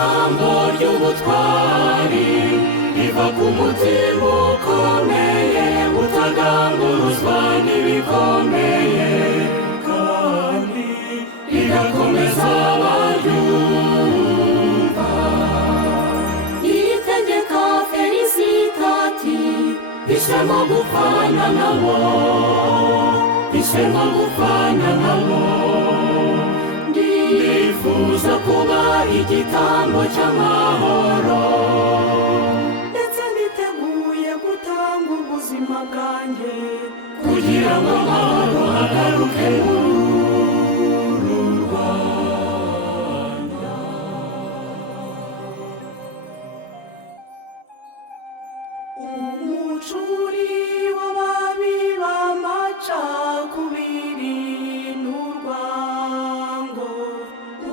ijambo ry'ubutwari riva ku mutima ukomeye utagamburuzwa n'ibikomeye, kandi rigakomeza abaryumva. Niyitegeka Felisitati hisemo gupfana nabo, hisemo gupfana nabo. Ndifuza kuba igitambo cy'amahoro, ndetse niteguye gutanga ubuzima bwanjye kugira ngo amahoro agaruke muri uru Rwanda. Umucuri w'ababi b'amacakubiri n'urwango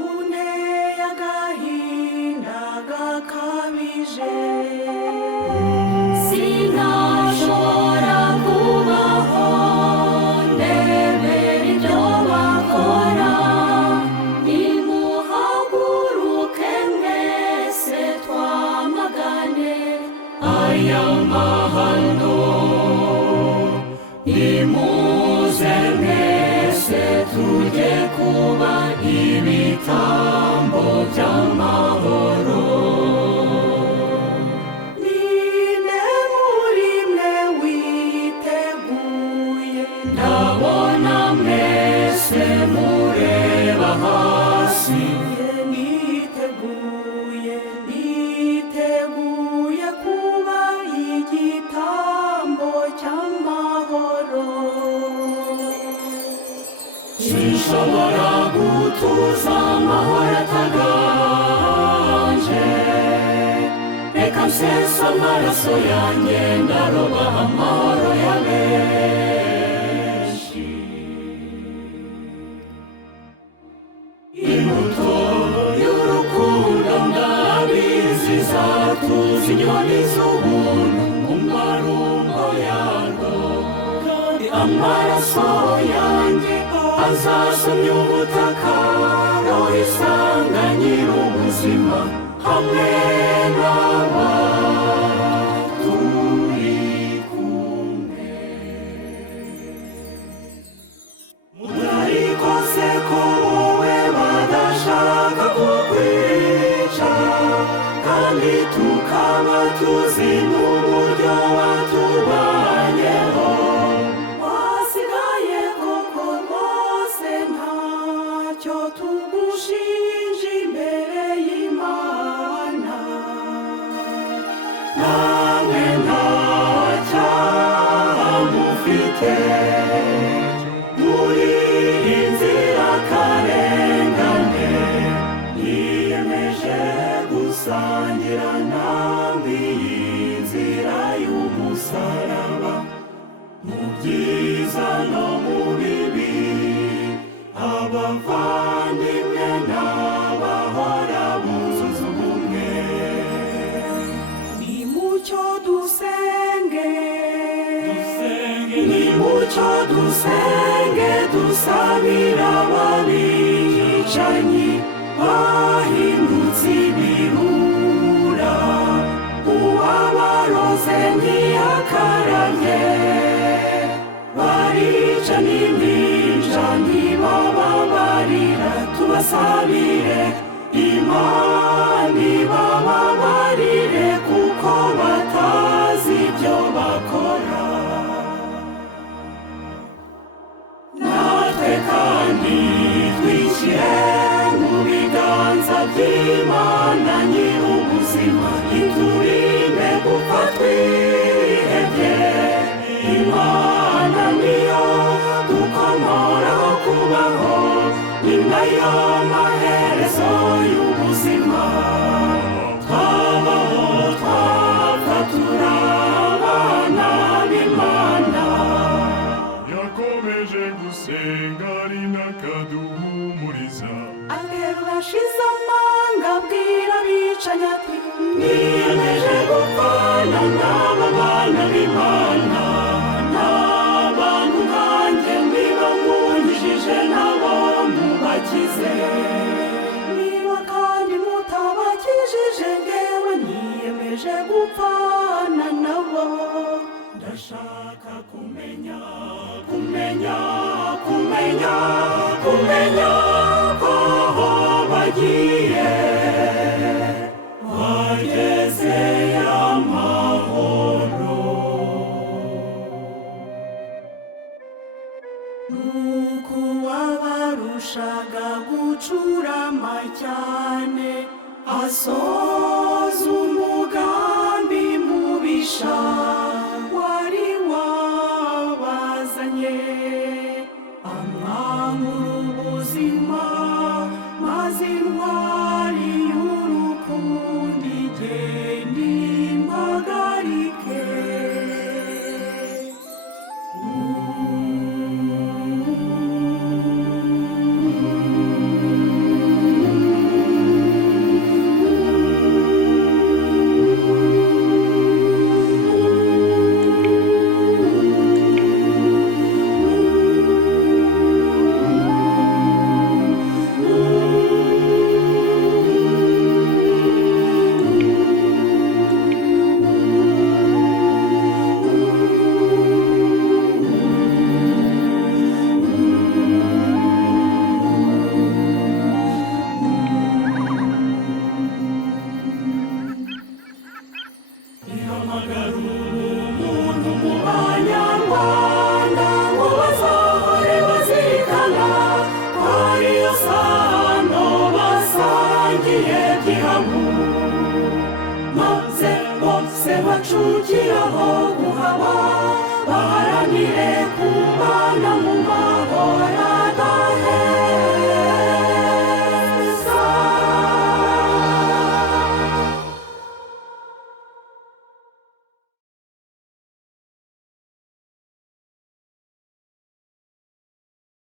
unteye agahinda gakabije. Sinashobora kubaho ndebera ibyo bakora. Nimuhaguruke mwese twamagane aya mahano, nimuze mwese tujye kuba ibitambo by'amahoro. Ninde muri mwe witeguye? Ndabona mwese mureba hasi. Niteguye kuba igitambo cy'amahoro. Sinshobora gutuza amahoro ataganje. Reka nsese amaraso yanjye ndaroba amahoro ya benshi. Imbuto y'urukundo ndabizi zatuza inyoni z'ubuntu mu marumbo yarwo, kandi amaraso yanjye azasomya ubutaka isanga nyir'ubuzima hamwe n'aba turi kumwe. Mutarikoze ko wowe badashaka kukwica, kandi tukaba tuzi n'uburyo watubanyeho. Wasigaye koko rwose ntacyo tugushinja imbere y'Imana. Namwe nta cyaha mufite muri iyi nzirakarengane. Niyemeje gusangira namwe iyi nzira y'umusaraba, mu byiza no mu bibi, abavandimwe n'abahora buzuza ubumwe. Nimucyo dusenge, nimucyo dusenge dusabira ababicanyi bahindutse ibirura. Uwabaroze ntiyakarabye, barica n'impinja ntibababarira. Tubasabire Imana ibababarire, kuko batazi ibyo bakora. Natwe kandi twishyire mu biganza by'Imana nyir'ubuzima, iturinde gupfa twihebye. Imana niyo dukomoraho kubaho, ni nayo maherezo y'ubuzima. Twabaho twapfa turi abana b'Imana. Yakomeje gusenga ari n'akaduhumuriza. Aterura ashize amanga abwira abicanyi ati, niyemeje gupfana n'aba bana b'Imana. N'abantu nkanjye niba munyijije nabo mubakize. Niba kandi mutabakije niyemeje gupfana nabo. Ndashaka kumenya ko aho bagiye bageze amahoro. Nuko uwabarushaga gucurama cyane asoza umugambi mubisha wari wabazanye, amwambura ubuzima maze intwari y'urukundo igenda impagarike. Ihamagara umuntu mu Banyarwanda ngo bazahore bazirikana ko ariyo sano basangiye gihamya, maze bose bacukiraho